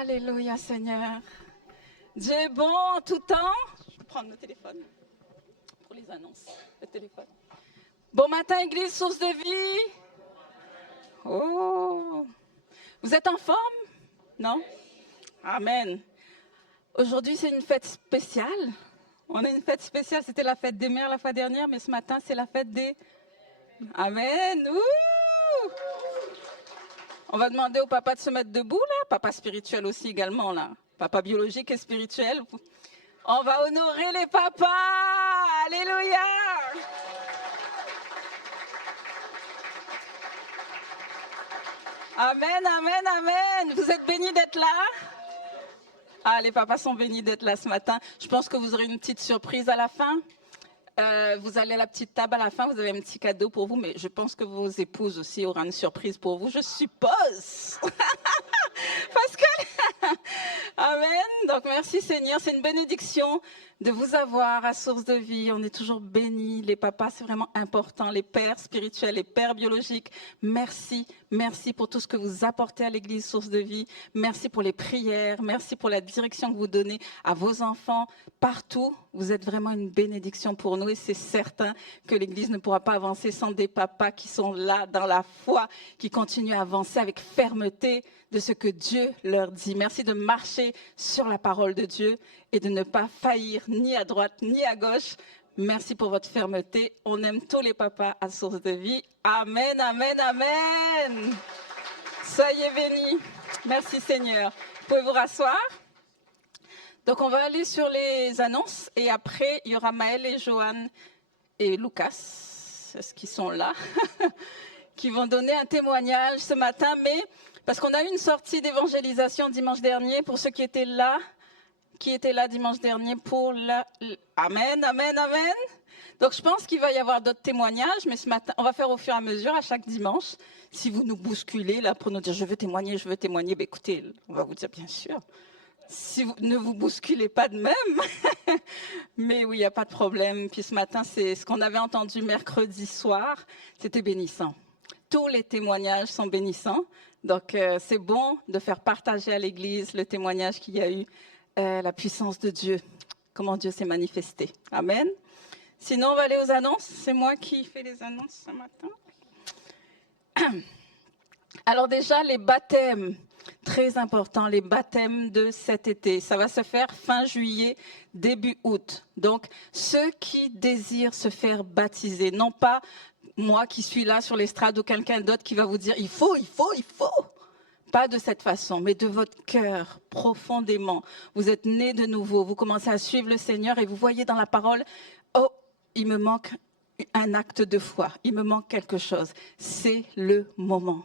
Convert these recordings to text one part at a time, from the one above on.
Alléluia, Seigneur. Dieu est bon en tout temps. Je vais prendre le téléphone pour les annonces. Le téléphone. Bon matin, Église, source de vie. Oh, vous êtes en forme? Non? Amen. Aujourd'hui, c'est une fête spéciale. On a une fête spéciale. C'était la fête des mères la fois dernière, mais ce matin, c'est la fête des... Amen. Ouh! On va demander au papa de se mettre debout, là. Papa spirituel aussi également, là. Papa biologique et spirituel. On va honorer les papas. Alléluia. Amen, amen, amen. Vous êtes bénis d'être là? Ah, les papas sont bénis d'être là ce matin. Je pense que vous aurez une petite surprise à la fin. Vous allez à la petite table à la fin, vous avez un petit cadeau pour vous, mais je pense que vos épouses aussi auront une surprise pour vous, je suppose. Parce que... Amen. Donc merci Seigneur, c'est une bénédiction de vous avoir à Source de Vie. On est toujours bénis. Les papas, c'est vraiment important. Les pères spirituels, les pères biologiques. Merci, merci pour tout ce que vous apportez à l'Église Source de Vie. Merci pour les prières. Merci pour la direction que vous donnez à vos enfants partout. Vous êtes vraiment une bénédiction pour nous et c'est certain que l'Église ne pourra pas avancer sans des papas qui sont là dans la foi, qui continuent à avancer avec fermeté de ce que Dieu leur dit. Merci de marcher sur la parole de Dieu et de ne pas faillir ni à droite ni à gauche. Merci pour votre fermeté. On aime tous les papas à Source de Vie. Amen, amen, amen. Soyez bénis. Merci Seigneur. Vous pouvez vous rasseoir. Donc on va aller sur les annonces et après il y aura Maëlle et Joanne et Lucas, ce qui sont là, qui vont donner un témoignage ce matin, mais parce qu'on a eu une sortie d'évangélisation dimanche dernier pour ceux qui étaient là dimanche dernier pour la... Amen, amen, amen. Donc je pense qu'il va y avoir d'autres témoignages, mais ce matin, on va faire au fur et à mesure à chaque dimanche. Si vous nous bousculez là pour nous dire je veux témoigner, ben écoutez, on va vous dire bien sûr. Si vous ne vous bousculez pas de même, mais oui, il n'y a pas de problème. Puis ce matin, c'est ce qu'on avait entendu mercredi soir, c'était bénissant. Tous les témoignages sont bénissants, donc c'est bon de faire partager à l'Église le témoignage qu'il y a eu, la puissance de Dieu, comment Dieu s'est manifesté. Amen. Sinon, on va aller aux annonces. C'est moi qui fais les annonces ce matin. Alors déjà, les baptêmes. Très important, les baptêmes de cet été. Ça va se faire fin juillet, début août. Donc, ceux qui désirent se faire baptiser, non pas moi qui suis là sur l'estrade ou quelqu'un d'autre qui va vous dire il faut. Pas de cette façon, mais de votre cœur, profondément. Vous êtes nés de nouveau, vous commencez à suivre le Seigneur et vous voyez dans la parole, oh, il me manque un acte de foi, il me manque quelque chose. C'est le moment.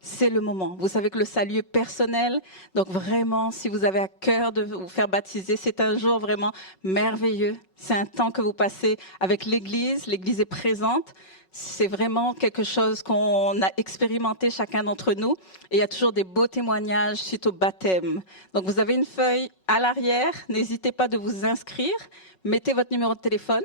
C'est le moment. Vous savez que le salut est personnel. Donc vraiment, si vous avez à cœur de vous faire baptiser, c'est un jour vraiment merveilleux. C'est un temps que vous passez avec l'Église. L'Église est présente. C'est vraiment quelque chose qu'on a expérimenté chacun d'entre nous. Et il y a toujours des beaux témoignages suite au baptême. Donc vous avez une feuille à l'arrière. N'hésitez pas de vous inscrire. Mettez votre numéro de téléphone,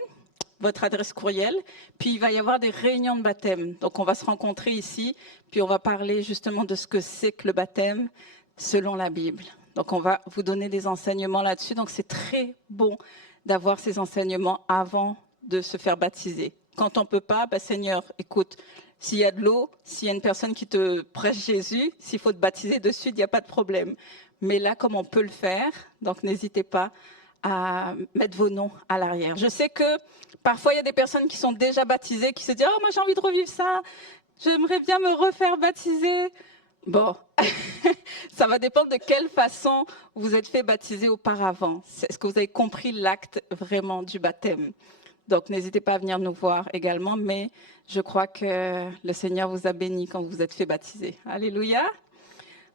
votre adresse courriel, puis il va y avoir des réunions de baptême. Donc on va se rencontrer ici, puis on va parler justement de ce que c'est que le baptême selon la Bible. Donc on va vous donner des enseignements là-dessus. Donc c'est très bon d'avoir ces enseignements avant de se faire baptiser. Quand on ne peut pas, Seigneur, écoute, s'il y a de l'eau, s'il y a une personne qui te prêche Jésus, s'il faut te baptiser dessus, il n'y a pas de problème. Mais là, comme on peut le faire, donc n'hésitez pas à mettre vos noms à l'arrière. Je sais que parfois, il y a des personnes qui sont déjà baptisées, qui se disent « Oh, moi, j'ai envie de revivre ça. J'aimerais bien me refaire baptiser. » Bon, ça va dépendre de quelle façon vous êtes fait baptiser auparavant. Est-ce que vous avez compris l'acte vraiment du baptême? Donc, n'hésitez pas à venir nous voir également, mais je crois que le Seigneur vous a béni quand vous vous êtes fait baptiser. Alléluia.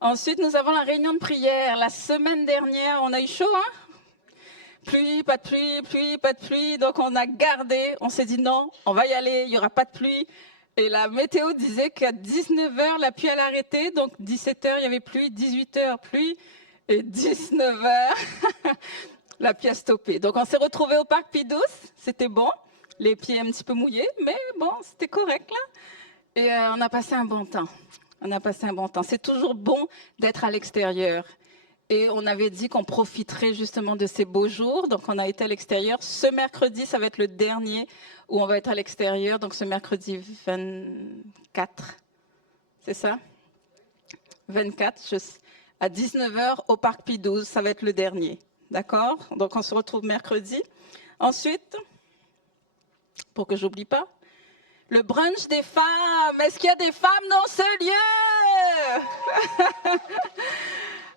Ensuite, nous avons la réunion de prière. La semaine dernière, on a eu chaud, hein? Pluie, pas de pluie, pluie, pas de pluie. Donc, on a gardé, on s'est dit non, on va y aller, il n'y aura pas de pluie. Et la météo disait qu'à 19h, la pluie allait arrêter. Donc, 17h, il y avait pluie, 18h, pluie. Et 19h, la pluie a stoppé. Donc, on s'est retrouvés au parc Pie-Douce. C'était bon. Les pieds un petit peu mouillés, mais bon, c'était correct, là. Et on a passé un bon temps. On a passé un bon temps. C'est toujours bon d'être à l'extérieur. Et on avait dit qu'on profiterait justement de ces beaux jours. Donc, on a été à l'extérieur. Ce mercredi, ça va être le dernier où on va être à l'extérieur. Donc, ce mercredi 24, c'est ça 24, à 19h au Parc Pie 12. Ça va être le dernier. D'accord? Donc, on se retrouve mercredi. Ensuite, pour que j'oublie pas, le brunch des femmes. Est-ce qu'il y a des femmes dans ce lieu?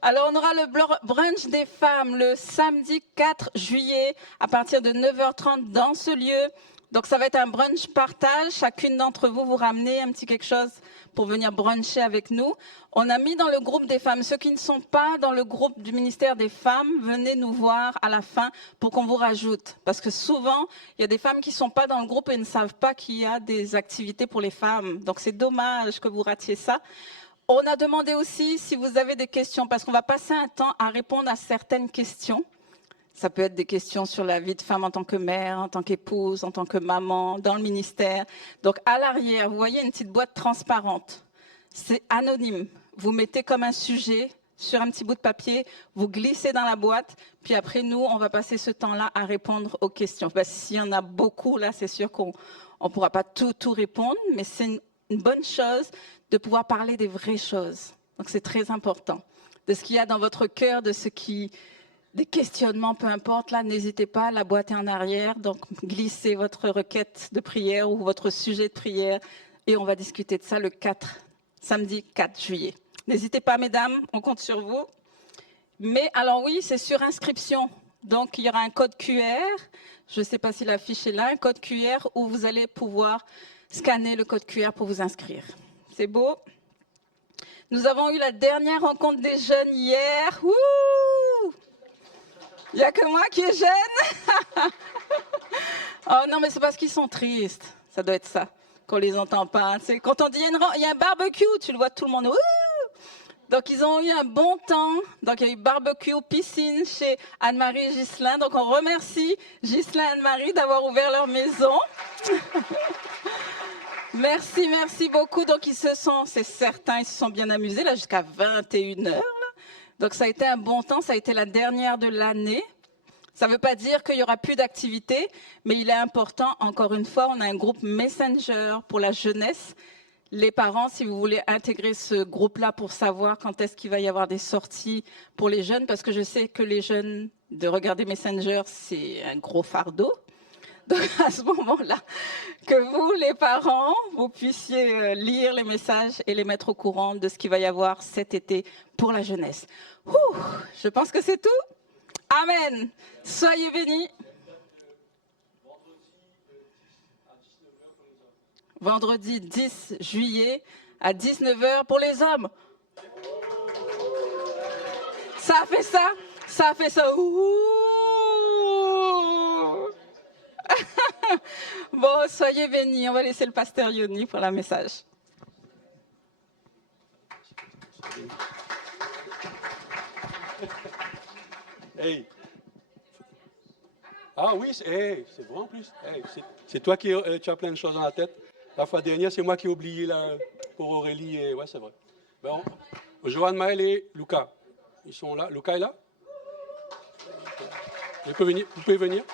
Alors, on aura le brunch des femmes le samedi 4 juillet à partir de 9h30 dans ce lieu. Donc, ça va être un brunch partage. Chacune d'entre vous, vous ramenez un petit quelque chose pour venir bruncher avec nous. On a mis dans le groupe des femmes. Ceux qui ne sont pas dans le groupe du ministère des femmes, venez nous voir à la fin pour qu'on vous rajoute. Parce que souvent, il y a des femmes qui ne sont pas dans le groupe et ne savent pas qu'il y a des activités pour les femmes. Donc, c'est dommage que vous ratiez ça. On a demandé aussi si vous avez des questions, parce qu'on va passer un temps à répondre à certaines questions. Ça peut être des questions sur la vie de femme en tant que mère, en tant qu'épouse, en tant que maman, dans le ministère. Donc, à l'arrière, vous voyez une petite boîte transparente. C'est anonyme. Vous mettez comme un sujet sur un petit bout de papier, vous glissez dans la boîte, puis après, nous, on va passer ce temps-là à répondre aux questions. S'il y en a beaucoup, là, c'est sûr qu'on ne pourra pas tout répondre, mais c'est une bonne chose de pouvoir parler des vraies choses. Donc, c'est très important. De ce qu'il y a dans votre cœur, des questionnements, peu importe, là, n'hésitez pas, la boîte est en arrière, donc glissez votre requête de prière ou votre sujet de prière et on va discuter de ça le samedi 4 juillet. N'hésitez pas, mesdames, on compte sur vous. Mais alors oui, c'est sur inscription, donc il y aura un code QR, je ne sais pas si l'affiche est là, un code QR où vous allez pouvoir scanner le code QR pour vous inscrire. C'est beau. Nous avons eu la dernière rencontre des jeunes hier. Wouh! Il n'y a que moi qui est jeune. Oh non, mais c'est parce qu'ils sont tristes. Ça doit être ça, qu'on les entend pas. C'est quand on dit il y a un barbecue, tu le vois tout le monde. Wouh! Donc, ils ont eu un bon temps. Donc, il y a eu barbecue, piscine chez Anne-Marie et Ghislain. Donc, on remercie Ghislain et Anne-Marie d'avoir ouvert leur maison. Merci beaucoup. Donc, c'est certain, ils se sont bien amusés là jusqu'à 21h. Donc, ça a été un bon temps. Ça a été la dernière de l'année. Ça ne veut pas dire qu'il n'y aura plus d'activités, mais il est important, encore une fois, on a un groupe Messenger pour la jeunesse. Les parents, si vous voulez intégrer ce groupe-là pour savoir quand est-ce qu'il va y avoir des sorties pour les jeunes, parce que je sais que les jeunes, de regarder Messenger, c'est un gros fardeau. Donc à ce moment-là, que vous, les parents, vous puissiez lire les messages et les mettre au courant de ce qu'il va y avoir cet été pour la jeunesse. Je pense que c'est tout. Amen. Soyez bénis. Vendredi 10 juillet à 19h pour les hommes. Ça a fait ça. Ça a fait ça. Ouh. Bon, soyez bénis. On va laisser le pasteur Yoni pour le message. Hey. Ah oui, c'est bon en plus. Hey, c'est toi qui tu as plein de choses dans la tête. La fois dernière, c'est moi qui ai oublié là, pour Aurélie. Et, ouais, c'est vrai. Bon, Joanne, Maël et Lucas, ils sont là. Lucas est là? Vous pouvez venir.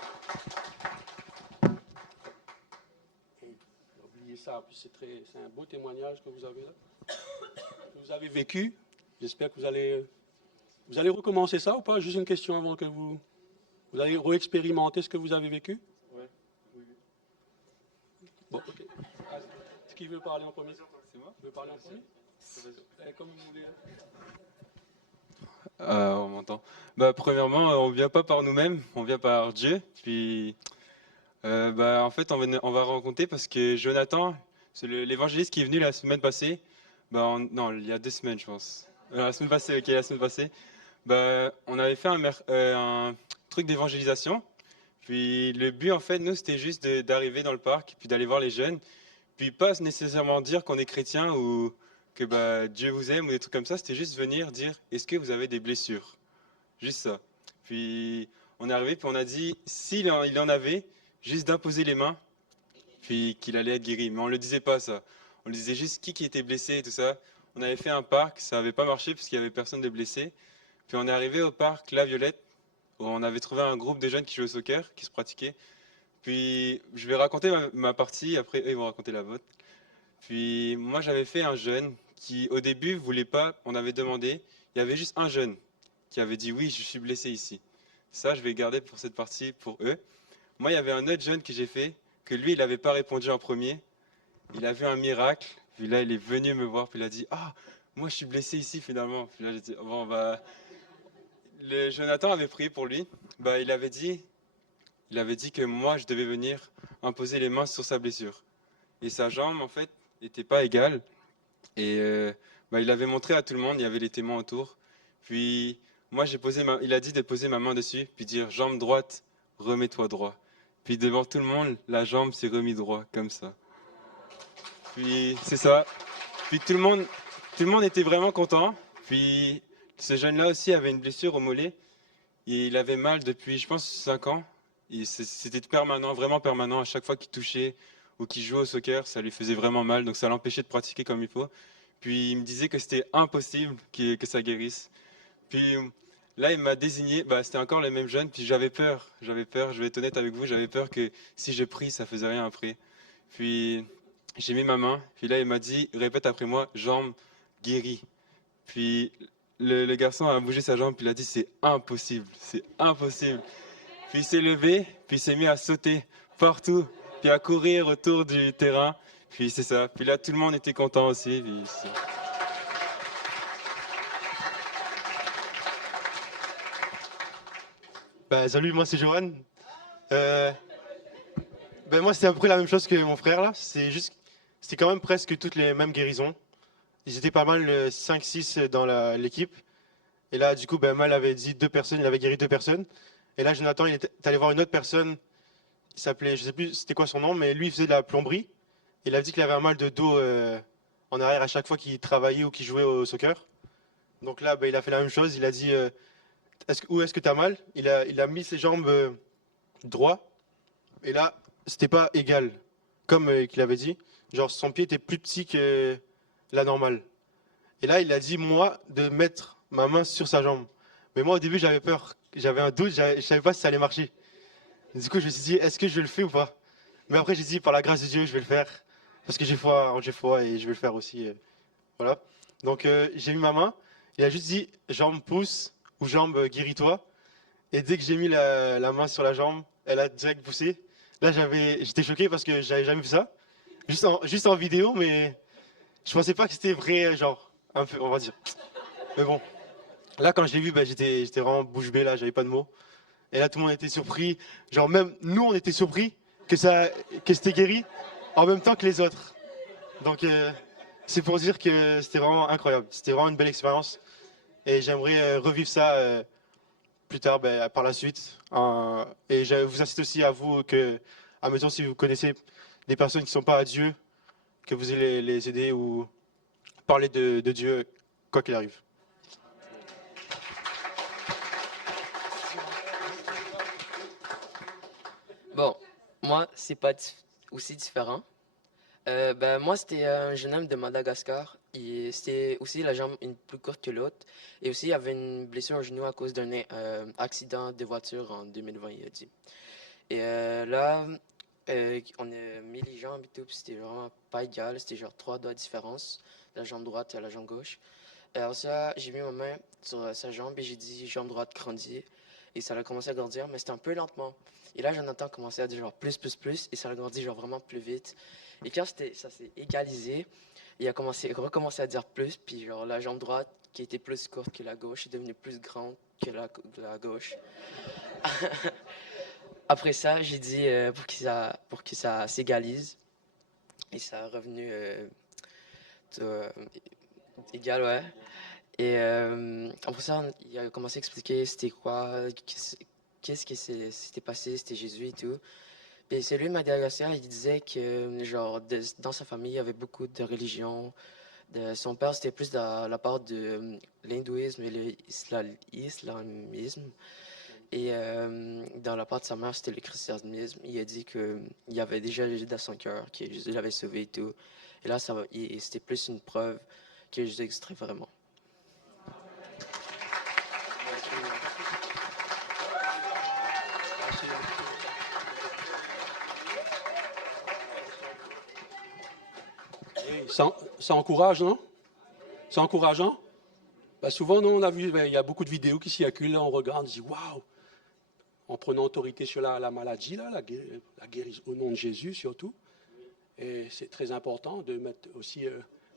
J'ai oublié ça. C'est un beau témoignage que vous avez là. Que vous avez vécu. J'espère que vous allez recommencer ça ou pas? Juste une question avant que vous allez réexpérimenter ce que vous avez vécu? Oui. Bon, ok. Est-ce qu'il veut parler en premier? C'est moi? Vous veut parler en premier? Comme vous voulez. On m'entend. Premièrement, on vient pas par nous-mêmes, on vient par Dieu. Puis, en fait, on va rencontrer parce que Jonathan, c'est l'évangéliste qui est venu la semaine passée. Non, il y a 2 semaines, je pense. La semaine passée, ok, la semaine passée. On avait fait un truc d'évangélisation. Puis le but, en fait, nous, c'était juste d'arriver dans le parc, puis d'aller voir les jeunes. Puis pas nécessairement dire qu'on est chrétien ou que Dieu vous aime ou des trucs comme ça. C'était juste venir dire, est-ce que vous avez des blessures? Juste ça. Puis on est arrivé, puis on a dit, s'il en avait, juste d'imposer les mains, puis qu'il allait être guéri. Mais on ne le disait pas, ça. On le disait juste qui était blessé et tout ça. On avait fait un parc, ça n'avait pas marché parce qu'il n'y avait personne de blessé. Puis on est arrivé au parc La Violette, où on avait trouvé un groupe de jeunes qui jouaient au soccer, qui se pratiquaient. Puis je vais raconter ma partie, après eux ils vont raconter la vôtre. Puis moi j'avais fait un jeûne qui au début voulait pas, on avait demandé, il y avait juste un jeune qui avait dit oui je suis blessé ici. Ça je vais garder pour cette partie pour eux. Moi il y avait un autre jeune que j'ai fait, que lui il n'avait pas répondu en premier. Il a vu un miracle, puis là il est venu me voir, puis il a dit ah moi je suis blessé ici finalement. Puis là j'ai dit bon bah le Jonathan avait prié pour lui, bah il avait dit que moi je devais venir imposer les mains sur sa blessure. Et sa jambe en fait n'était pas égale. Et bah, il avait montré à tout le monde, il y avait les témoins autour. Puis moi, il a dit de poser ma main dessus, puis dire jambe droite, remets-toi droit. Puis devant tout le monde, la jambe s'est remise droit, comme ça. Puis c'est ça. Puis tout le monde était vraiment content. Puis ce jeune-là aussi avait une blessure au mollet. Et il avait mal depuis, je pense, 5 ans. Et c'était permanent, vraiment permanent. À chaque fois qu'il touchait ou qu'il jouait au soccer, ça lui faisait vraiment mal. Donc ça l'empêchait de pratiquer comme il faut. Puis il me disait que c'était impossible que ça guérisse. Puis là, il m'a désigné, bah, c'était encore le même jeune, puis j'avais peur, je vais être honnête avec vous, j'avais peur que si je prie, ça faisait rien après. Puis j'ai mis ma main, puis là, il m'a dit, répète après moi, jambe guérie. Puis le garçon a bougé sa jambe, puis il a dit, c'est impossible, c'est impossible. Puis il s'est levé, puis il s'est mis à sauter partout, puis à courir autour du terrain. Puis c'est ça. Puis là, tout le monde était content aussi. Bah, salut, moi c'est Johan. Euh, moi c'était à peu près la même chose que mon frère là. C'était quand même presque toutes les mêmes guérisons. Ils étaient pas mal 5-6 dans l'équipe. Et là, du coup, Mal avait dit 2 personnes, il avait guéri 2 personnes. Et là, Jonathan, il est allé voir une autre personne. Il s'appelait, je sais plus c'était quoi son nom, mais lui il faisait de la plomberie. Il a dit qu'il avait un mal de dos en arrière à chaque fois qu'il travaillait ou qu'il jouait au soccer. Donc là, il a fait la même chose. Il a dit où est-ce que tu as mal? Il a mis ses jambes droit. Et là, c'était pas égal, comme qu'il avait dit. Genre, son pied était plus petit que la normale. Et là, il a dit, moi, de mettre ma main sur sa jambe. Mais moi, au début, j'avais peur. J'avais un doute, je savais pas si ça allait marcher. Du coup, je me suis dit, est-ce que je le fais ou pas? Mais après, j'ai dit, par la grâce de Dieu, je vais le faire. Parce que j'ai foi et je vais le faire aussi. Voilà. Donc, j'ai mis ma main. Il a juste dit, jambe pousse ou jambe guéris-toi. Et dès que j'ai mis la main sur la jambe, elle a direct poussé. Là, j'étais choqué parce que j'avais jamais vu ça. Juste en vidéo, mais je pensais pas que c'était vrai, genre, un peu, on va dire. Mais bon, là, quand je l'ai vu, j'étais vraiment bouche bée, là, j'avais pas de mots. Et là, tout le monde était surpris. Genre, même nous, on était surpris que c'était guéri en même temps que les autres. Donc, c'est pour dire que c'était vraiment incroyable. C'était vraiment une belle expérience. Et j'aimerais revivre ça plus tard, par la suite. Et je vous incite aussi à vous que, à mesure si vous connaissez des personnes qui ne sont pas à Dieu, que vous allez les aider ou parler de Dieu quoi qu'il arrive. Bon, moi, c'est pas aussi différent. Moi, c'était un jeune homme de Madagascar. C'était aussi la jambe une plus courte que l'autre. Et aussi, il avait une blessure au genou à cause d'un accident de voiture en 2020, il a dit. Et là, on a mis les jambes et tout, puis c'était vraiment pas égal. C'était genre 3 doigts de différence, la jambe droite et la jambe gauche. Alors ça, j'ai mis ma main sur sa jambe et j'ai dit jambe droite grandit. Et ça a commencé à grandir, mais c'était un peu lentement. Et là, Jonathan commençait à dire genre plus, et ça a grandi genre vraiment plus vite. Et quand ça s'est égalisé, il a recommencé à dire plus, puis genre la jambe droite, qui était plus courte que la gauche, est devenue plus grande que la gauche. Après ça, j'ai dit pour que ça s'égalise, et ça a revenu égal, ouais. Et après ça, il a commencé à expliquer c'était quoi, qu'est-ce qui s'était passé, c'était Jésus et tout. Et c'est lui, Madagascar, il disait que genre dans sa famille, il y avait beaucoup de religions. Son père, c'était plus dans la part de l'hindouisme et l'islamisme. Et dans la part de sa mère, c'était le christianisme. Il a dit qu'il y avait déjà Jésus dans son cœur, que Jésus l'avait sauvé et tout. Et là, c'était plus une preuve que Jésus existait vraiment. Ça encourage, non? C'est encourageant? Ben, souvent, non, on a vu, il y a beaucoup de vidéos qui circulent, là, on regarde, on se dit waouh! En prenant autorité sur la maladie, là, la guérison au nom de Jésus surtout. Et c'est très important de mettre aussi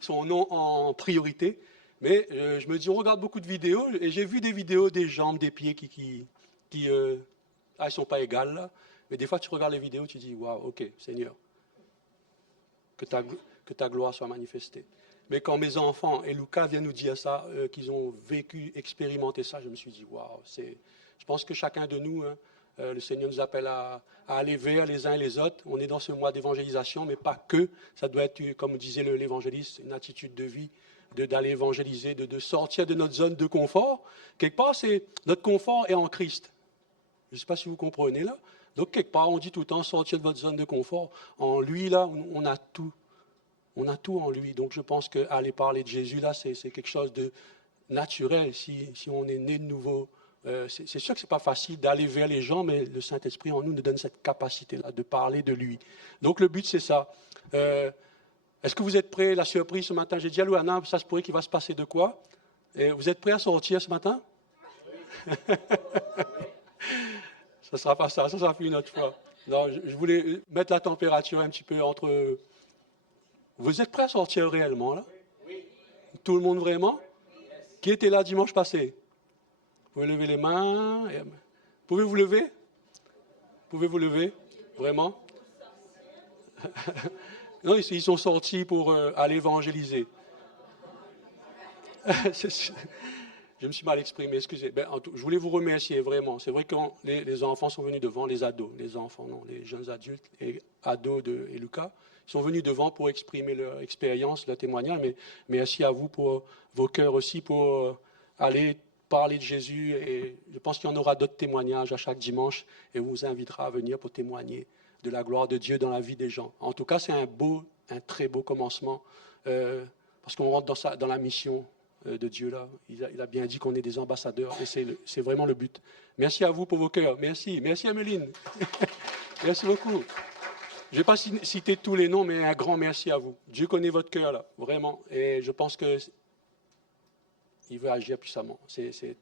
son nom en priorité. Mais je me dis, on regarde beaucoup de vidéos et j'ai vu des vidéos des jambes, des pieds qui elles sont pas égales là. Mais des fois, tu regardes les vidéos, tu dis, waouh, ok, Seigneur, que ta gloire soit manifestée. Mais quand mes enfants et Lucas viennent nous dire ça, qu'ils ont vécu, expérimenté ça, je me suis dit, waouh, je pense que chacun de nous, hein, le Seigneur nous appelle à aller vers les uns et les autres. On est dans ce mois d'évangélisation, mais pas que. Ça doit être, comme disait l'évangéliste, une attitude de vie, d'aller évangéliser, de sortir de notre zone de confort. Quelque part, notre confort est en Christ. Je ne sais pas si vous comprenez là. Donc, quelque part, on dit tout le temps, sortir de votre zone de confort. En lui, là, on a tout. On a tout en lui. Donc, je pense qu'aller parler de Jésus, là, c'est quelque chose de naturel. Si on est né de nouveau, c'est sûr que ce n'est pas facile d'aller vers les gens, mais le Saint-Esprit en nous donne cette capacité-là de parler de lui. Donc, le but, c'est ça. Est-ce que vous êtes prêts? La surprise ce matin, j'ai dit à Louana, ça se pourrait qu'il va se passer de quoi? Et vous êtes prêts à sortir ce matin? Ça ne sera pas ça sera fait une autre fois. Non, je voulais mettre la température un petit peu entre... Vous êtes prêts à sortir réellement, là? Oui. Tout le monde vraiment? Qui était là dimanche passé? Vous pouvez lever les mains. Pouvez-vous lever? Pouvez-vous lever? Vraiment? Non, ils sont sortis pour aller évangéliser. Je me suis mal exprimé, excusez. Je voulais vous remercier vraiment. C'est vrai que quand les enfants sont venus devant, les ados, les enfants, non, les jeunes adultes et ados et Lucas, ils sont venus devant pour exprimer leur expérience, leur témoignage. Mais merci à vous pour vos cœurs aussi, pour aller parler de Jésus. Et je pense qu'il y en aura d'autres témoignages à chaque dimanche et on vous invitera à venir pour témoigner de la gloire de Dieu dans la vie des gens. En tout cas, c'est un très beau commencement parce qu'on rentre dans la mission de Dieu là. Il a bien dit qu'on est des ambassadeurs et c'est vraiment le but. Merci à vous pour vos cœurs. Merci. Merci Améline. Merci beaucoup. Je ne vais pas citer tous les noms, mais un grand merci à vous. Dieu connaît votre cœur là, vraiment. Et je pense qu'il veut agir puissamment. C'est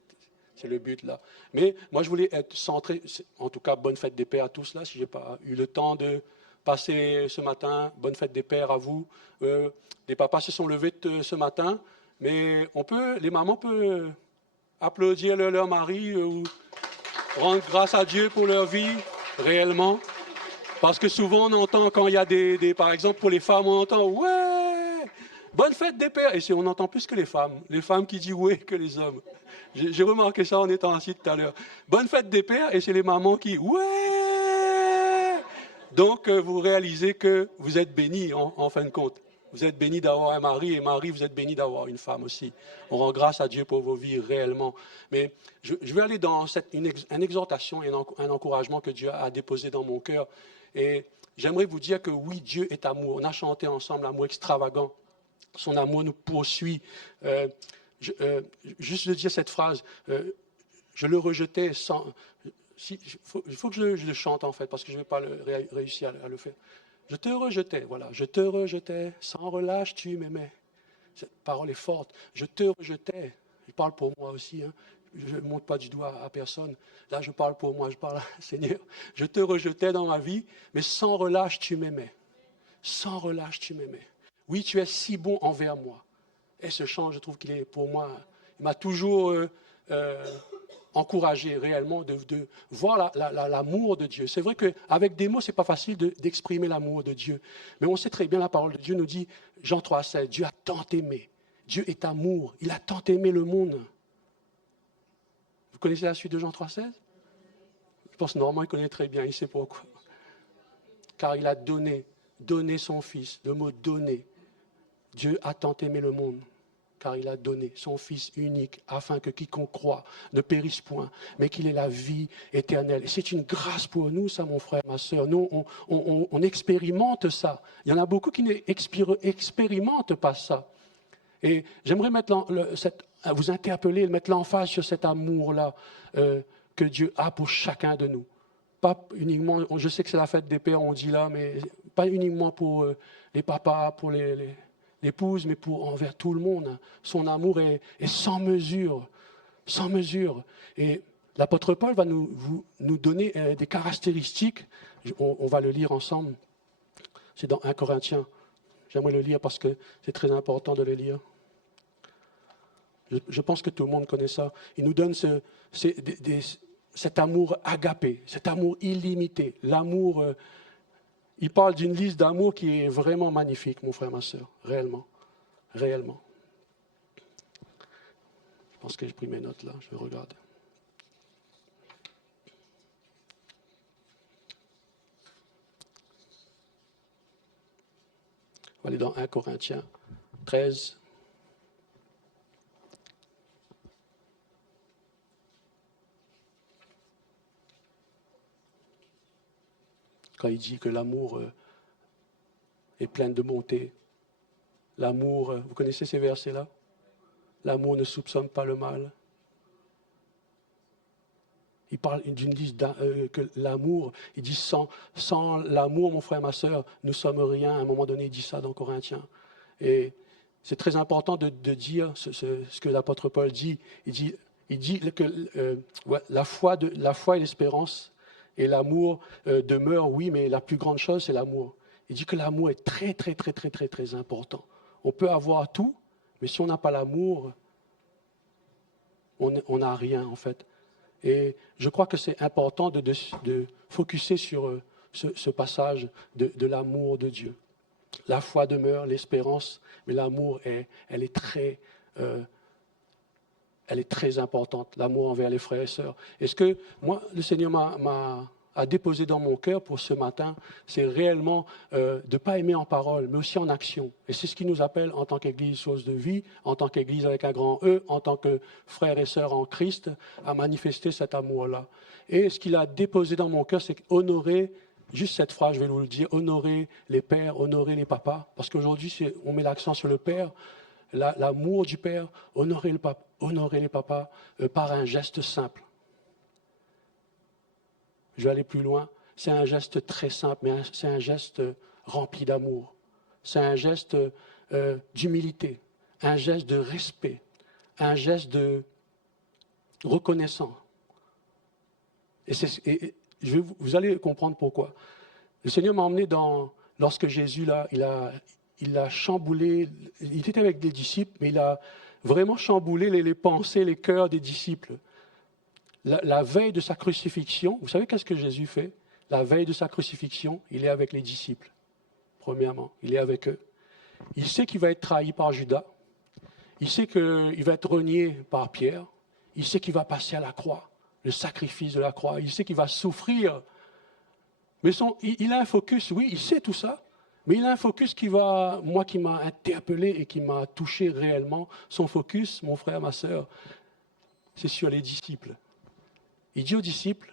le but là. Mais moi, je voulais être centré. En tout cas, bonne fête des pères à tous là, si je n'ai pas eu le temps de passer ce matin. Bonne fête des pères à vous. Les papas se sont levés ce matin. Mais les mamans peuvent applaudir leur mari ou rendre grâce à Dieu pour leur vie, réellement. Parce que souvent, on entend, quand il y a par exemple, pour les femmes, on entend « Ouais, bonne fête des pères !» Et on entend plus que les femmes qui disent « Ouais » que les hommes. J'ai remarqué ça en étant assis tout à l'heure. Bonne fête des pères, et c'est les mamans qui « Ouais !» Donc, vous réalisez que vous êtes bénis, en fin de compte. Vous êtes bénis d'avoir un mari, et Marie, vous êtes bénis d'avoir une femme aussi. On rend grâce à Dieu pour vos vies réellement. Mais je vais aller dans une exhortation et un encouragement que Dieu a déposé dans mon cœur. Et j'aimerais vous dire que oui, Dieu est amour. On a chanté ensemble l'amour extravagant. Son amour nous poursuit. Juste de dire cette phrase, je le rejetais sans... Il faut que je le chante en fait, parce que je ne vais pas réussir à le faire. Je te rejetais, voilà. Je te rejetais, sans relâche, tu m'aimais. Cette parole est forte. Je te rejetais. Je parle pour moi aussi. Hein. Je ne monte pas du doigt à personne. Là, je parle pour moi. Je parle à Seigneur. Je te rejetais dans ma vie, mais sans relâche, tu m'aimais. Sans relâche, tu m'aimais. Oui, tu es si bon envers moi. Et ce chant, je trouve qu'il est pour moi. Il m'a toujours encouragé réellement de voir l'amour de Dieu. C'est vrai qu'avec des mots, ce n'est pas facile d'exprimer l'amour de Dieu. Mais on sait très bien, la parole de Dieu nous dit, Jean 3,16, Dieu a tant aimé. Dieu est amour. Il a tant aimé le monde. Vous connaissez la suite de Jean 3,16? Je pense que Normand, il connaît très bien, il sait pourquoi. Car il a donné son Fils. Le mot donner. Dieu a tant aimé le monde. Car il a donné son Fils unique, afin que quiconque croit ne périsse point, mais qu'il ait la vie éternelle. Et c'est une grâce pour nous, ça, mon frère, ma soeur. Nous, on expérimente ça. Il y en a beaucoup qui n'expérimentent pas ça. Et j'aimerais vous interpeller, mettre l'emphase sur cet amour-là que Dieu a pour chacun de nous. Pas uniquement, je sais que c'est la fête des pères, on dit là, mais pas uniquement pour les papas, pour les l'épouse, mais envers tout le monde. Son amour est sans mesure, sans mesure. Et l'apôtre Paul va nous donner des caractéristiques. On va le lire ensemble. C'est dans 1 Corinthiens. J'aimerais le lire parce que c'est très important de le lire. Je pense que tout le monde connaît ça. Il nous donne cet amour agapé, cet amour illimité. L'amour, il parle d'une liste d'amour qui est vraiment magnifique, mon frère, ma soeur. Réellement. Réellement. Je pense que j'ai pris mes notes là, je vais regarder. On va aller dans 1 Corinthiens 13. Quand il dit que l'amour est plein de bonté. L'amour, vous connaissez ces versets-là? L'amour ne soupçonne pas le mal. Il parle d'une liste que l'amour, il dit sans l'amour, mon frère, ma soeur, nous sommes rien. À un moment donné, il dit ça dans Corinthiens. Et c'est très important de dire ce que l'apôtre Paul dit. Il dit que la foi et l'espérance et l'amour demeurent, oui, mais la plus grande chose, c'est l'amour. Il dit que l'amour est très, très, très, très, très, très important. On peut avoir tout, mais si on n'a pas l'amour, on n'a rien, en fait. Et je crois que c'est important de focuser sur ce passage de l'amour de Dieu. La foi demeure, l'espérance, mais l'amour, elle est très importante, l'amour envers les frères et sœurs. Et ce que moi, le Seigneur a déposé dans mon cœur pour ce matin, c'est réellement de ne pas aimer en parole, mais aussi en action. Et c'est ce qui nous appelle en tant qu'Église Source de Vie, en tant qu'Église avec un grand E, en tant que frères et sœurs en Christ, à manifester cet amour-là. Et ce qu'il a déposé dans mon cœur, c'est honorer, juste cette phrase, je vais vous le dire, honorer les pères, honorer les papas. Parce qu'aujourd'hui, on met l'accent sur le père, l'amour du père, honorer les papas par un geste simple. Je vais aller plus loin. C'est un geste très simple, mais c'est un geste rempli d'amour. C'est un geste d'humilité, un geste de respect, un geste de reconnaissant. Et vous allez comprendre pourquoi. Le Seigneur m'a emmené lorsque Jésus, là, il a chamboulé, il était avec des disciples, mais il a vraiment chamboulé les pensées, les cœurs des disciples. La veille de sa crucifixion, vous savez qu'est-ce que Jésus fait? La veille de sa crucifixion, il est avec les disciples, premièrement. Il est avec eux. Il sait qu'il va être trahi par Judas. Il sait qu'il va être renié par Pierre. Il sait qu'il va passer à la croix, le sacrifice de la croix. Il sait qu'il va souffrir. Mais il a un focus, oui, il sait tout ça. Mais il a un focus qui m'a interpellé et qui m'a touché réellement. Son focus, mon frère, ma sœur, c'est sur les disciples. Il dit aux disciples,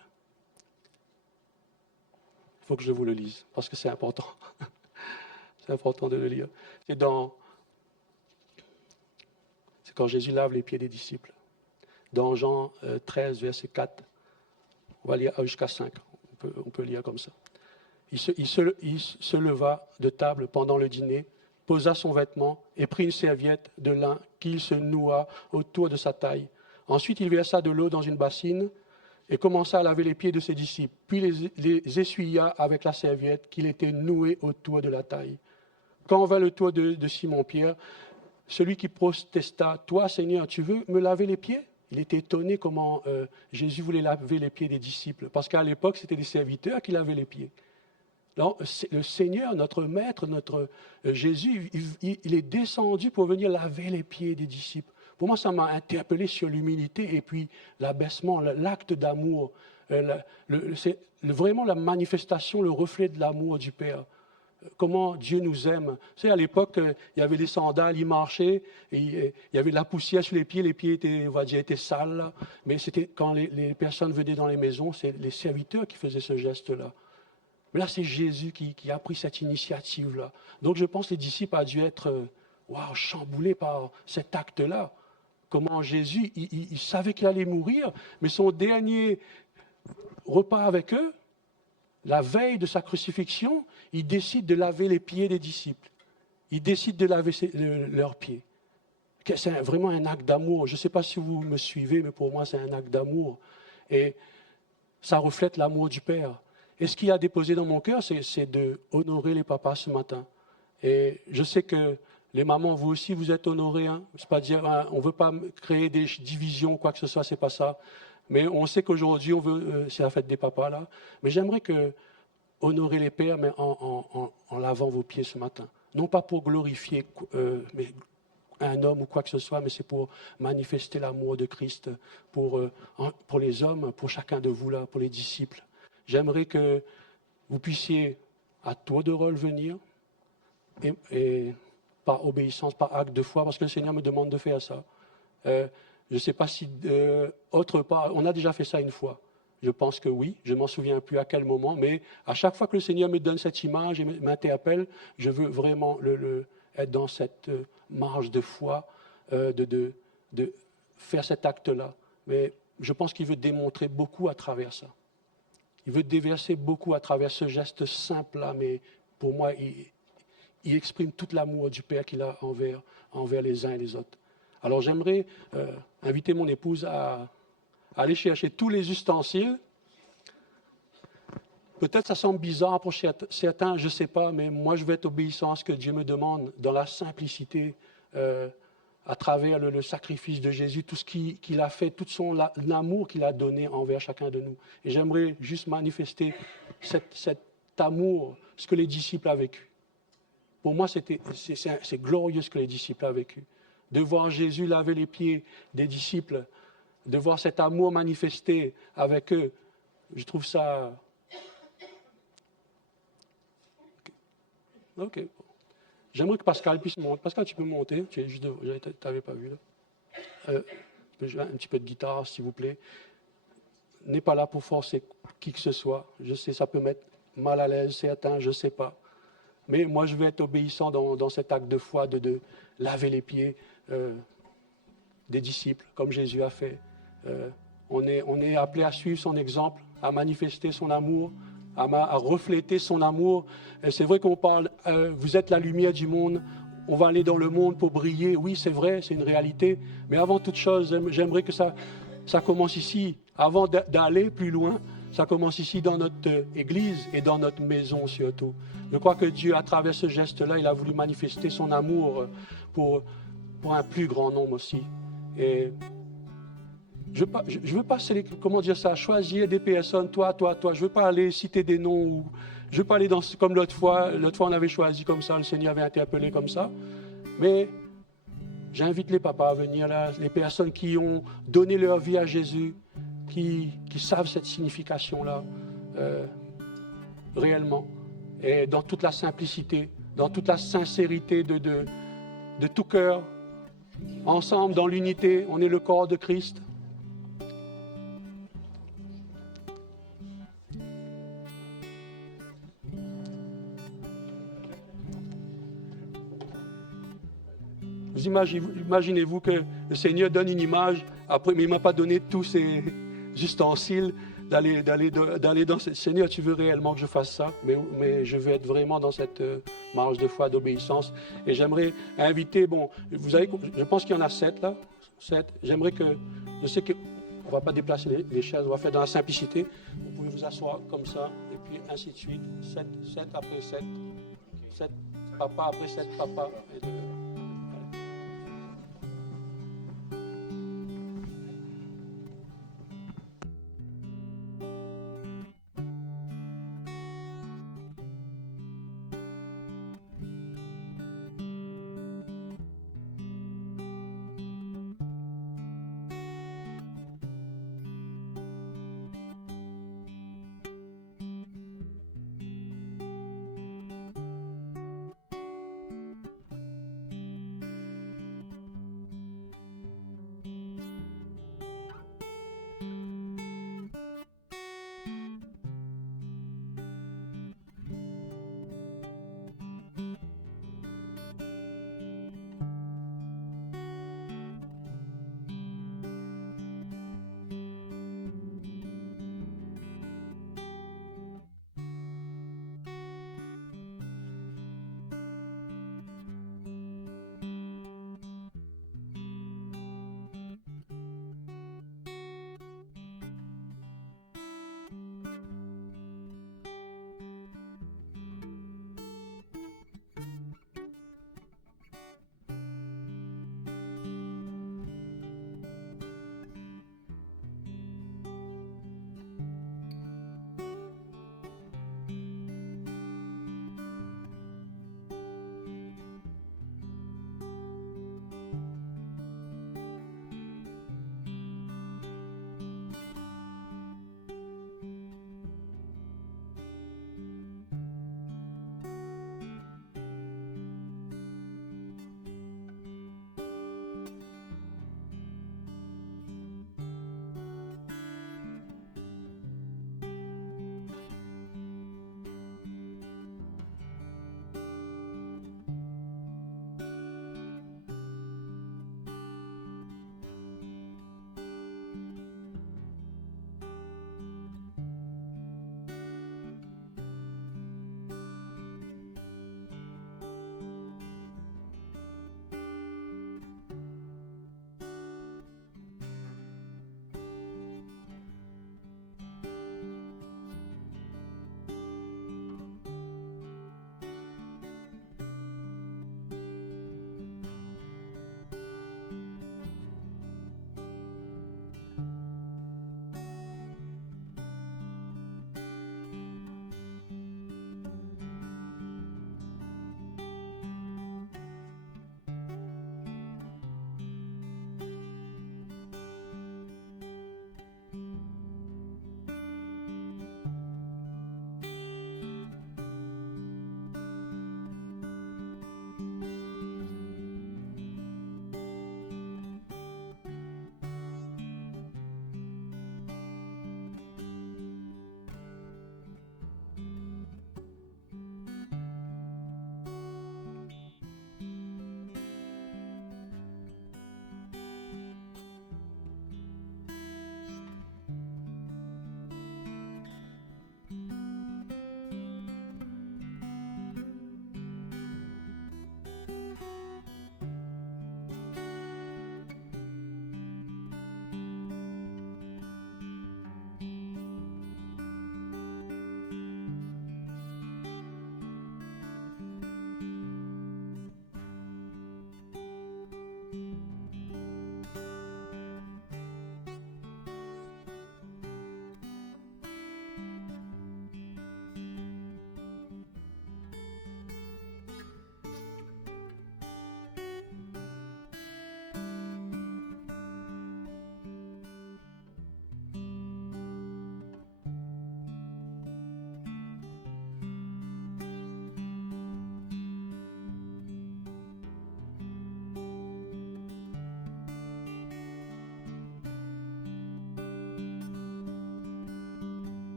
il faut que je vous le lise, parce que c'est important. C'est important de le lire. C'est quand Jésus lave les pieds des disciples. Dans Jean 13, verset 4, on va lire jusqu'à 5, on peut lire comme ça. Il se leva de table pendant le dîner, posa son vêtement et prit une serviette de lin qu'il se noua autour de sa taille. Ensuite, il versa de l'eau dans une bassine et commença à laver les pieds de ses disciples, puis les essuya avec la serviette qu'il était nouée autour de la taille. Quand vint le tour de Simon-Pierre, celui qui protesta, « Toi, Seigneur, tu veux me laver les pieds ?» Il était étonné comment Jésus voulait laver les pieds des disciples, parce qu'à l'époque, c'était des serviteurs qui lavaient les pieds. Alors, le Seigneur, notre Maître, notre Jésus, il est descendu pour venir laver les pieds des disciples. Pour moi, ça m'a interpellé sur l'humilité et puis l'abaissement, l'acte d'amour. C'est vraiment la manifestation, le reflet de l'amour du Père. Comment Dieu nous aime. Vous savez, à l'époque, il y avait les sandales, ils marchaient, et il y avait de la poussière sur les pieds étaient, on va dire, étaient sales. Là. Mais c'était quand les personnes venaient dans les maisons, c'est les serviteurs qui faisaient ce geste-là. Mais là, c'est Jésus qui a pris cette initiative-là. Donc, je pense que les disciples ont dû être chamboulés par cet acte-là. Comment Jésus, il savait qu'il allait mourir, mais son dernier repas avec eux, la veille de sa crucifixion, il décide de laver les pieds des disciples. ils décident de laver leurs pieds. C'est vraiment un acte d'amour. Je ne sais pas si vous me suivez, mais pour moi, c'est un acte d'amour. Et ça reflète l'amour du Père. Et ce qui a déposé dans mon cœur, c'est d'honorer les papas ce matin. Et je sais que les mamans, vous aussi, vous êtes honorés. Hein. C'est pas dire, hein, on ne veut pas créer des divisions, quoi que ce soit, c'est pas ça. Mais on sait qu'aujourd'hui, c'est la fête des papas, là. Mais j'aimerais que honorer les pères, mais en lavant vos pieds ce matin. Non pas pour glorifier mais un homme ou quoi que ce soit, mais c'est pour manifester l'amour de Christ pour les hommes, pour chacun de vous, là, pour les disciples. J'aimerais que vous puissiez, à tour de rôle, venir et par obéissance, par acte de foi, parce que le Seigneur me demande de faire ça. Je ne sais pas si autre part, on a déjà fait ça une fois. Je pense que oui, je ne m'en souviens plus à quel moment, mais à chaque fois que le Seigneur me donne cette image et m'interpelle, je veux vraiment être dans cette marge de foi, de faire cet acte-là. Mais je pense qu'il veut démontrer beaucoup à travers ça. Il veut déverser beaucoup à travers ce geste simple-là, mais pour moi, il exprime tout l'amour du Père qu'il a envers les uns et les autres. Alors j'aimerais inviter mon épouse à aller chercher tous les ustensiles. Peut-être ça semble bizarre pour certains, je ne sais pas, mais moi je vais être obéissant à ce que Dieu me demande dans la simplicité, à travers le sacrifice de Jésus, tout ce qu'il a fait, tout l'amour qu'il a donné envers chacun de nous. Et j'aimerais juste manifester cet amour, ce que les disciples ont vécu. Pour moi, c'est glorieux ce que les disciples ont vécu. De voir Jésus laver les pieds des disciples, de voir cet amour manifesté avec eux, je trouve ça... OK. J'aimerais que Pascal puisse monter. Pascal, tu peux monter. Tu n'avais pas vu, là. Tu peux jouer un petit peu de guitare, s'il vous plaît. N'est pas là pour forcer qui que ce soit. Je sais, ça peut mettre mal à l'aise certains, je ne sais pas. Mais moi, je vais être obéissant dans cet acte de foi, de laver les pieds des disciples, comme Jésus a fait. On est appelé à suivre son exemple, à manifester son amour, à refléter son amour. Et c'est vrai qu'on parle, vous êtes la lumière du monde, on va aller dans le monde pour briller. Oui, c'est vrai, c'est une réalité. Mais avant toute chose, j'aimerais que ça commence ici. Avant d'aller plus loin, ça commence ici dans notre église et dans notre maison surtout. Je crois que Dieu, à travers ce geste-là, il a voulu manifester son amour pour un plus grand nombre aussi. Et je veux pas comment dire ça, choisir des personnes, toi. Je veux pas aller citer des noms ou je veux pas aller comme l'autre fois. L'autre fois, on avait choisi comme ça, le Seigneur avait interpellé comme ça. Mais j'invite les papas à venir là, les personnes qui ont donné leur vie à Jésus, qui savent cette signification-là réellement. Et dans toute la simplicité, dans toute la sincérité de tout cœur, ensemble, dans l'unité, on est le corps de Christ. Vous imaginez-vous que le Seigneur donne une image, après, mais il ne m'a pas donné tous ces ustensiles d'aller dans ce... Seigneur, tu veux réellement que je fasse ça, mais je veux être vraiment dans cette marge de foi, d'obéissance. Et j'aimerais inviter, je pense qu'il y en a 7 là, 7. J'aimerais que, je sais qu'on ne va pas déplacer les chaises, on va faire dans la simplicité. Vous pouvez vous asseoir comme ça, et puis ainsi de suite, 7 après 7, 7 papas après 7 papas.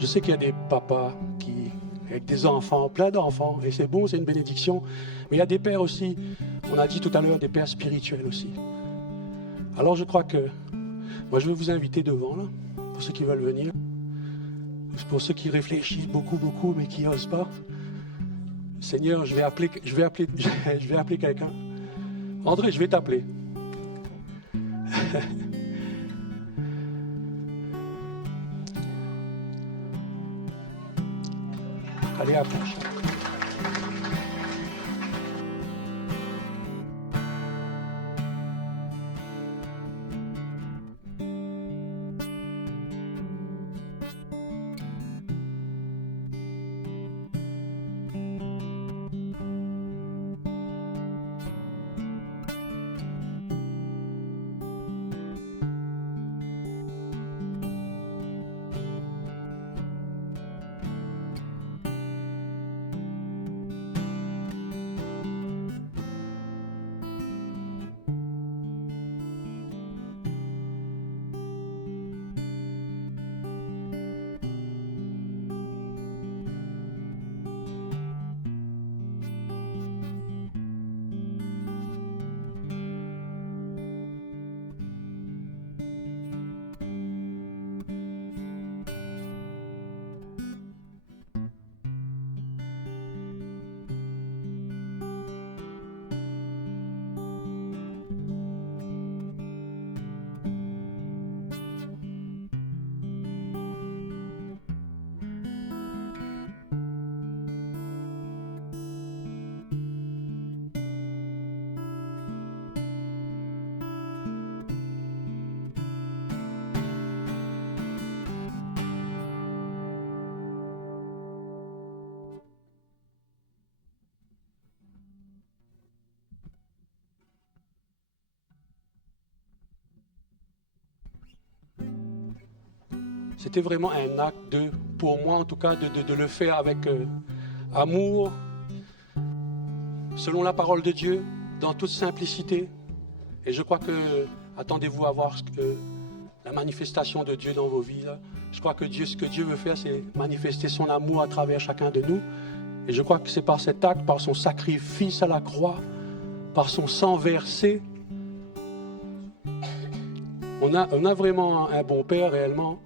Je sais qu'il y a des papas avec des enfants, plein d'enfants, et c'est bon, c'est une bénédiction. Mais il y a des pères aussi, on a dit tout à l'heure, des pères spirituels aussi. Alors je crois que, moi je vais vous inviter devant, là, pour ceux qui veulent venir, pour ceux qui réfléchissent beaucoup, mais qui n'osent pas. Seigneur, je vais appeler quelqu'un. André, je vais t'appeler. Allez, approche. C'était vraiment un acte pour moi en tout cas, de le faire avec amour, selon la parole de Dieu, dans toute simplicité. Et je crois que, attendez-vous à voir la manifestation de Dieu dans vos vies. Là. Je crois que ce que Dieu veut faire, c'est manifester son amour à travers chacun de nous. Et je crois que c'est par cet acte, par son sacrifice à la croix, par son sang versé, on a vraiment un bon Père réellement.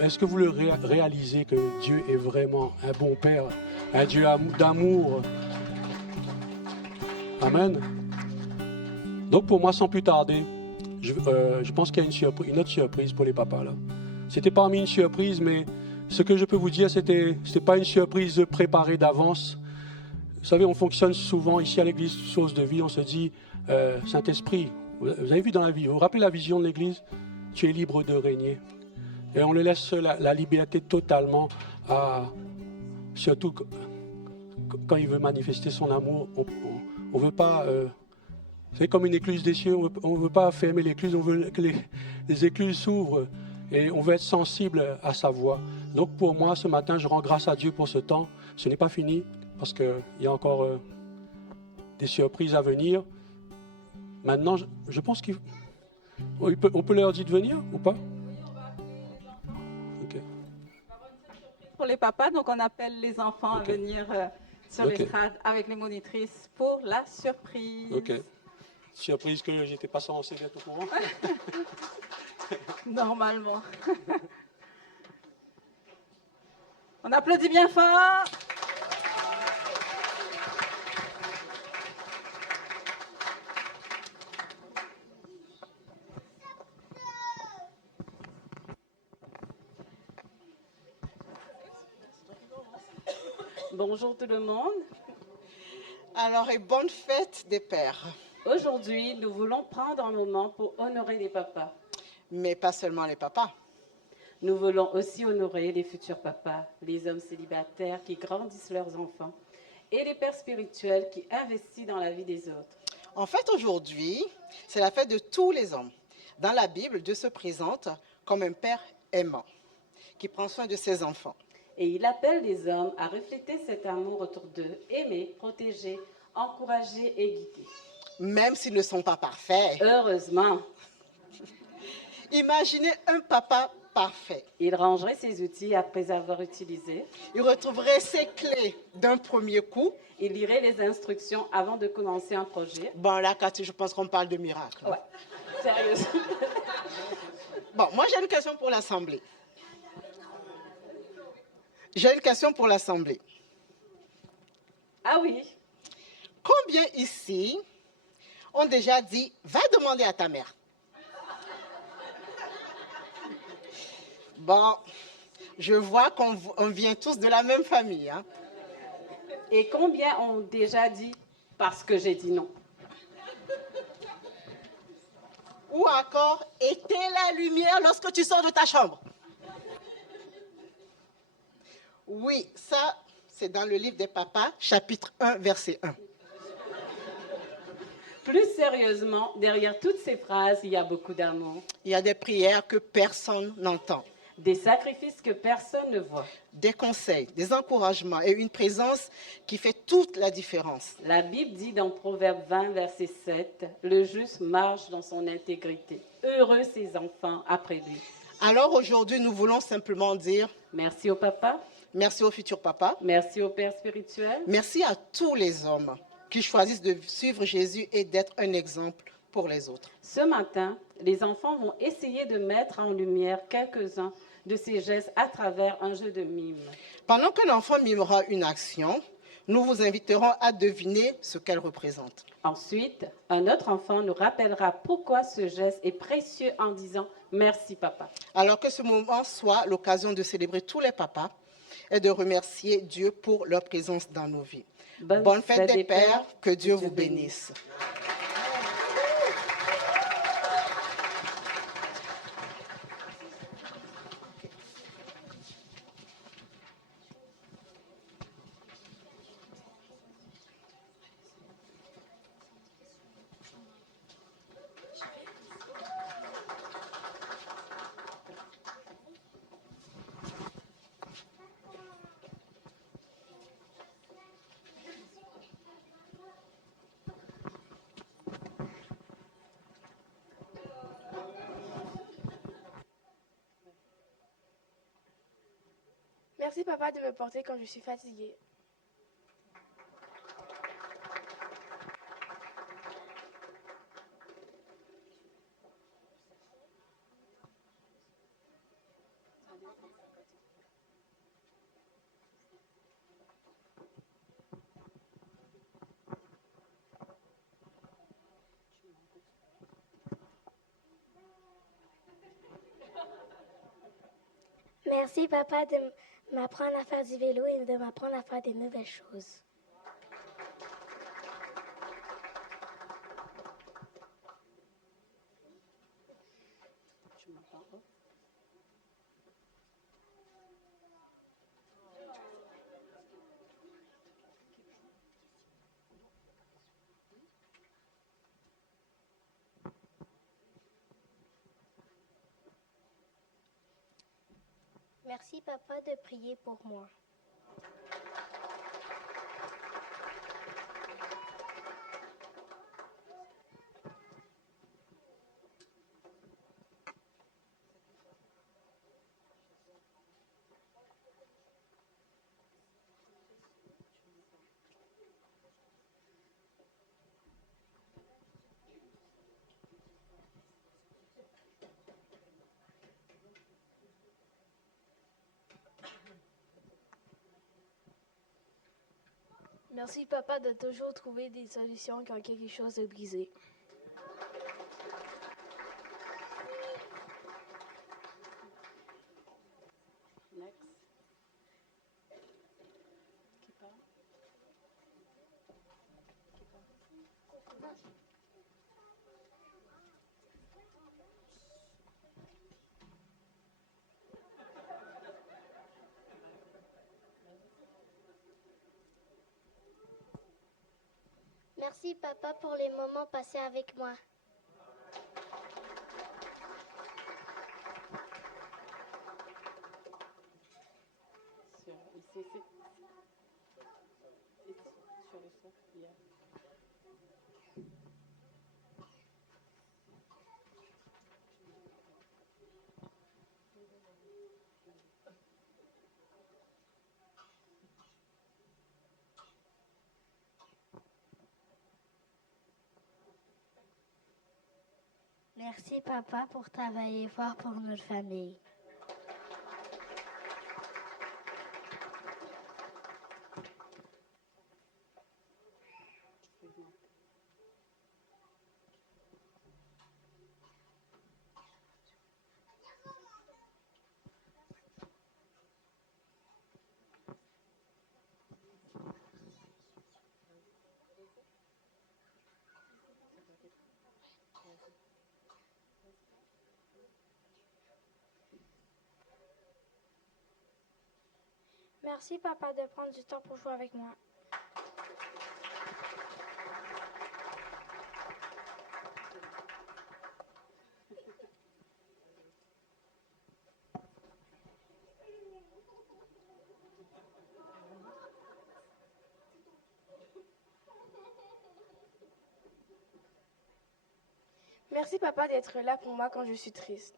Est-ce que vous le réalisez que Dieu est vraiment un bon Père, un Dieu d'amour? Amen. Donc pour moi, sans plus tarder, je pense qu'il y a une autre surprise pour les papas là. C'était parmi une surprise, mais ce que je peux vous dire, c'était pas une surprise préparée d'avance. Vous savez, on fonctionne souvent ici à l'église Source de Vie, on se dit, Saint-Esprit, vous avez vu dans la vie, vous vous rappelez la vision de l'église? Tu es libre de régner. Et on le laisse la liberté totalement, surtout quand il veut manifester son amour. On ne veut pas, c'est comme une écluse des cieux, on ne veut pas fermer l'écluse, on veut que les écluses s'ouvrent et on veut être sensible à sa voix. Donc pour moi, ce matin, je rends grâce à Dieu pour ce temps. Ce n'est pas fini parce qu'il y a encore des surprises à venir. Maintenant, je pense qu'on peut leur dire de venir ou pas? Pour les papas, donc on appelle les enfants à venir sur l'estrade avec les monitrices pour la surprise. Ok. Surprise que j'étais pas censé être au courant. Normalement. On applaudit bien fort. Bonjour tout le monde. Alors, et bonne fête des pères. Aujourd'hui, nous voulons prendre un moment pour honorer les papas. Mais pas seulement les papas. Nous voulons aussi honorer les futurs papas, les hommes célibataires qui grandissent leurs enfants et les pères spirituels qui investissent dans la vie des autres. En fait, aujourd'hui, c'est la fête de tous les hommes. Dans la Bible, Dieu se présente comme un père aimant qui prend soin de ses enfants. Et il appelle les hommes à refléter cet amour autour d'eux, aimer, protéger, encourager et guider. Même s'ils ne sont pas parfaits. Heureusement. Imaginez un papa Parfait. Il rangerait ses outils après avoir utilisé. Il retrouverait ses clés d'un premier coup. Il lirait les instructions avant de commencer un projet. Bon, là, Cathy, je pense qu'on parle de miracle. Ouais, sérieusement. Bon, moi, j'ai une question pour l'Assemblée. J'ai une question pour l'Assemblée. Ah oui, Combien ici ont déjà dit « Va demander à ta mère ». Bon, je vois qu'on vient tous de la même famille. Hein. et combien ont déjà dit parce que j'ai dit non? Ou encore « Éteins la lumière lorsque tu sors de ta chambre ». Oui, ça, c'est dans le livre des papas, chapitre 1, verset 1. Plus sérieusement, derrière toutes ces phrases, il y a beaucoup d'amour. Il y a des prières que personne n'entend, Des sacrifices que personne ne voit. des conseils, des encouragements et une présence qui fait toute la différence. La Bible dit dans Proverbe 20, verset 7, « Le juste marche dans son intégrité. Heureux ses enfants après lui. Alors aujourd'hui, nous voulons simplement dire » Merci au papa, merci au futur papa, merci au Père spirituel, merci à tous les hommes qui choisissent de suivre Jésus et d'être un exemple pour les autres. Ce matin, les enfants vont essayer de mettre en lumière quelques-uns de ces gestes à travers un jeu de mime. Pendant qu'un enfant mimera une action, nous vous inviterons à deviner ce qu'elle représente. Ensuite, un autre enfant nous rappellera pourquoi ce geste est précieux en disant « Merci papa ». Alors que ce moment soit l'occasion de célébrer tous les papas et de remercier Dieu pour leur présence dans nos vies. Bonne fête des pères, que Dieu vous bénisse. Merci papa de me porter quand je suis fatiguée. Merci papa de m'apprendre à faire du vélo et de m'apprendre à faire des nouvelles choses. Merci papa de prier pour moi. Merci papa de toujours trouver des solutions quand quelque chose est brisé. Next. Qui parle? Merci papa pour les moments passés avec moi. Ici, sur le sol. Yeah. Merci, papa, pour travailler fort pour notre famille. Merci, papa, de prendre du temps pour jouer avec moi. Merci, papa, d'être là pour moi quand je suis triste.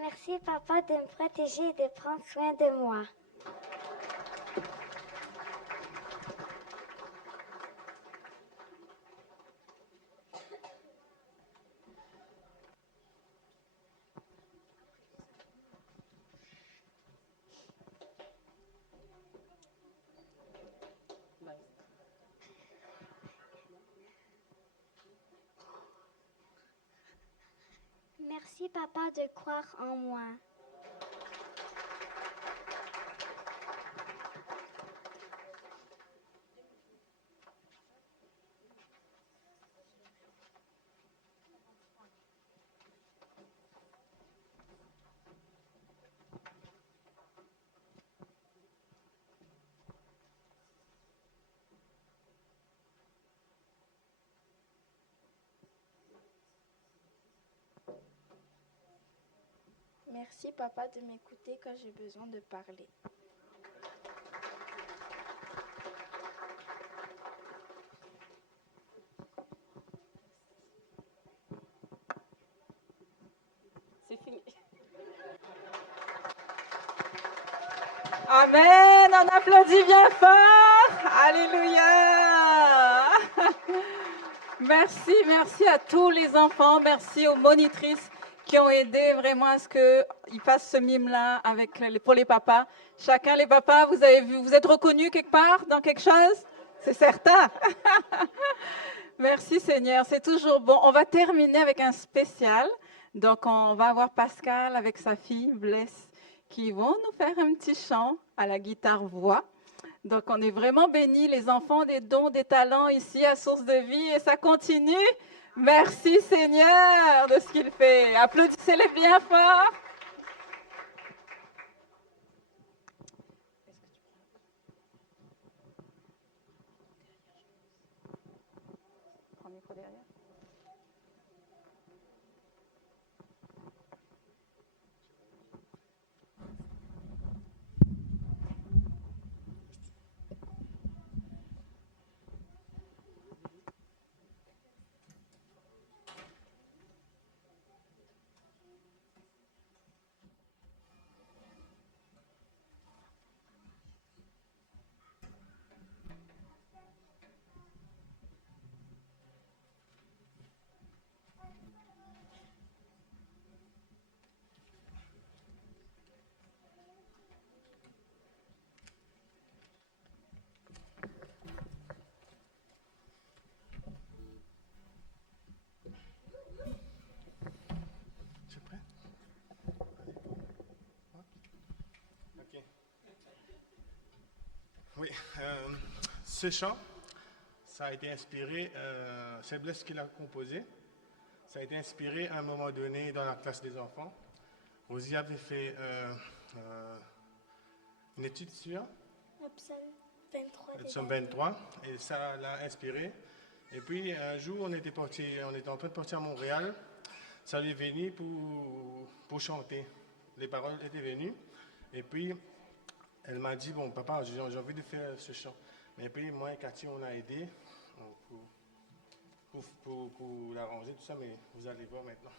Merci, papa, de me protéger et de prendre soin de moi. Merci, papa, de croire en moi. Merci, papa, de m'écouter quand j'ai besoin de parler. C'est fini. Amen, on applaudit bien fort. Alléluia. Merci à tous les enfants, merci aux monitrices qui ont aidé vraiment à ce qu'ils fassent ce mime-là pour les papas. Chacun, les papas, vous avez vu, vous êtes reconnus quelque part dans quelque chose? C'est certain. Merci Seigneur, c'est toujours bon. On va terminer avec un spécial. Donc, on va avoir Pascal avec sa fille Bless qui vont nous faire un petit chant à la guitare-voix. Donc, on est vraiment bénis, les enfants, des dons, des talents ici à Source de Vie et ça continue. Merci Seigneur de ce qu'il fait. Applaudissez-les bien fort. Prends le micro derrière. C'est prêt? Ok. Oui, ce chant, ça a été inspiré, c'est Blaise qui l'a composé. Ça a été inspiré à un moment donné dans la classe des enfants. Vous y avez fait une étude sur Psaume 23. le psaume 23, et ça l'a inspiré. Et puis un jour, on était en train de partir à Montréal, ça lui est venu pour chanter. Les paroles étaient venues, et puis elle m'a dit, bon papa, j'ai envie de faire ce chant. Mais puis moi et Cathy, on a aidé pour l'arranger, tout ça, mais vous allez voir maintenant.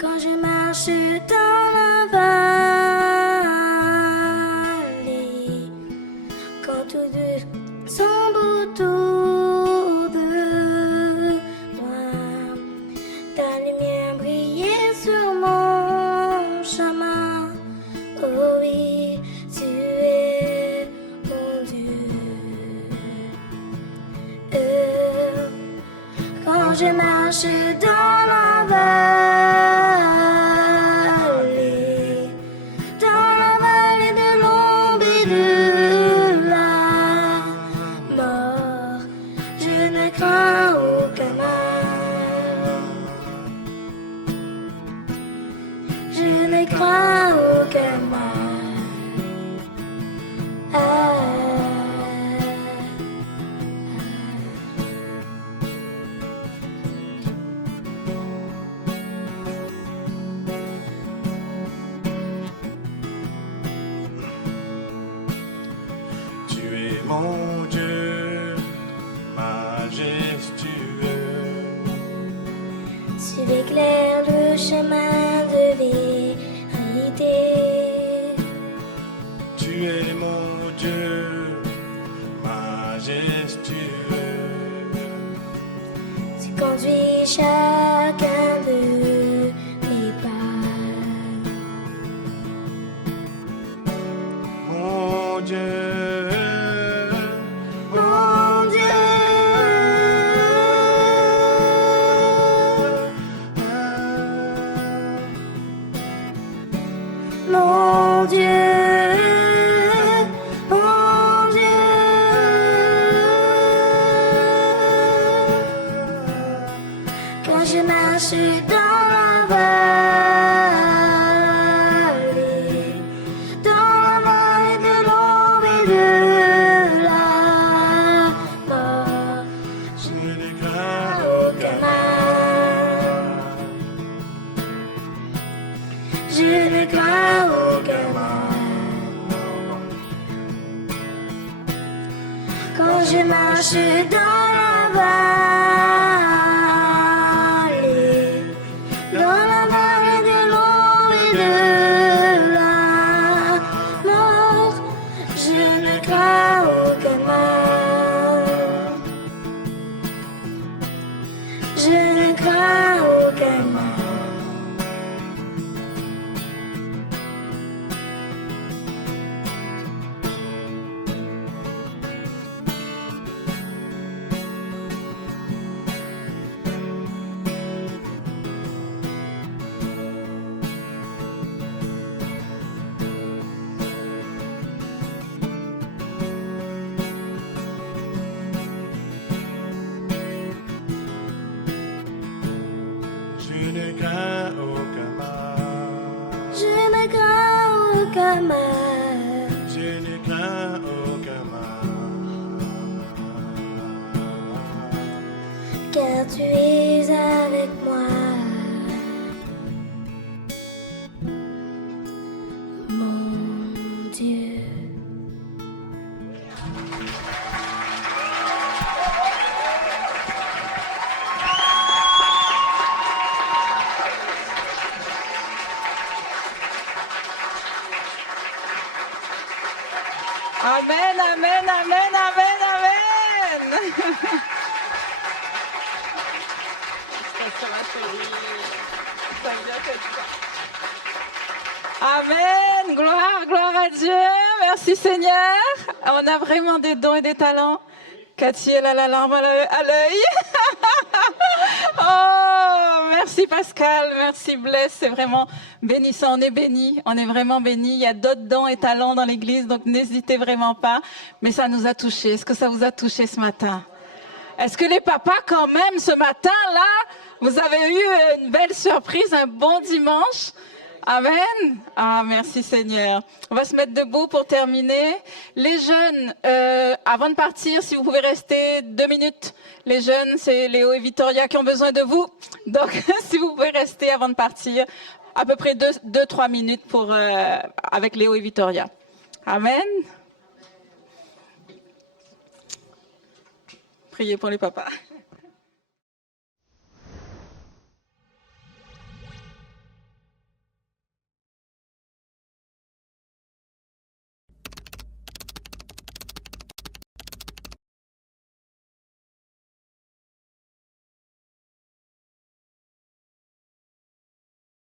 Quand je marche dans la vallée, quand tout semble autour de moi, ta lumière brille sur mon chemin. Oh oui, tu es mon Dieu. Quand je marche dans la vallée, de l'ombre et de la mort, je ne crains aucun mal. Je ne crains aucun mal. Tu es mon Dieu, majestueux. Tu éclaires le chemin de vérité. Tu es mon Dieu, majestueux. Tu conduis chacun de mes pas. Mon Dieu, Mon Dieu, mon Dieu, mon Dieu. Quand je marche dans la vallée, de l'ombre et de la mort, je ne crains aucun mal. Je ne crains aucun mal. Quand je marche dans la vallée, de l'ombre et de la mort, je ne crains aucun mal. Je ne crains aucun mal. Je ne crains aucun mal. Je ne crains aucun mal. Je ne crains aucun mal. Car tu es avec moi. Mon Dieu. Amen, amen, amen, amen, amen. Amen, gloire, gloire à Dieu. Merci Seigneur. On a vraiment des dons et des talents. Cathy, elle a la larme à l'œil. Oh, merci Pascal, merci Blaise, c'est vraiment bénissant. On est bénis, on est vraiment bénis. Il y a d'autres dons et talents dans l'église, donc n'hésitez vraiment pas. Mais ça nous a touchés. Est-ce que ça vous a touché ce matin? Est-ce que les papas, quand même, ce matin-là, vous avez eu une belle surprise, un bon dimanche? Amen. Ah, merci Seigneur. On va se mettre debout pour terminer. Les jeunes, avant de partir, si vous pouvez rester 2 minutes. Les jeunes, c'est Léo et Victoria qui ont besoin de vous. Donc, si vous pouvez rester avant de partir, à peu près 2-3 minutes avec Léo et Victoria. Amen. Priez pour les papas.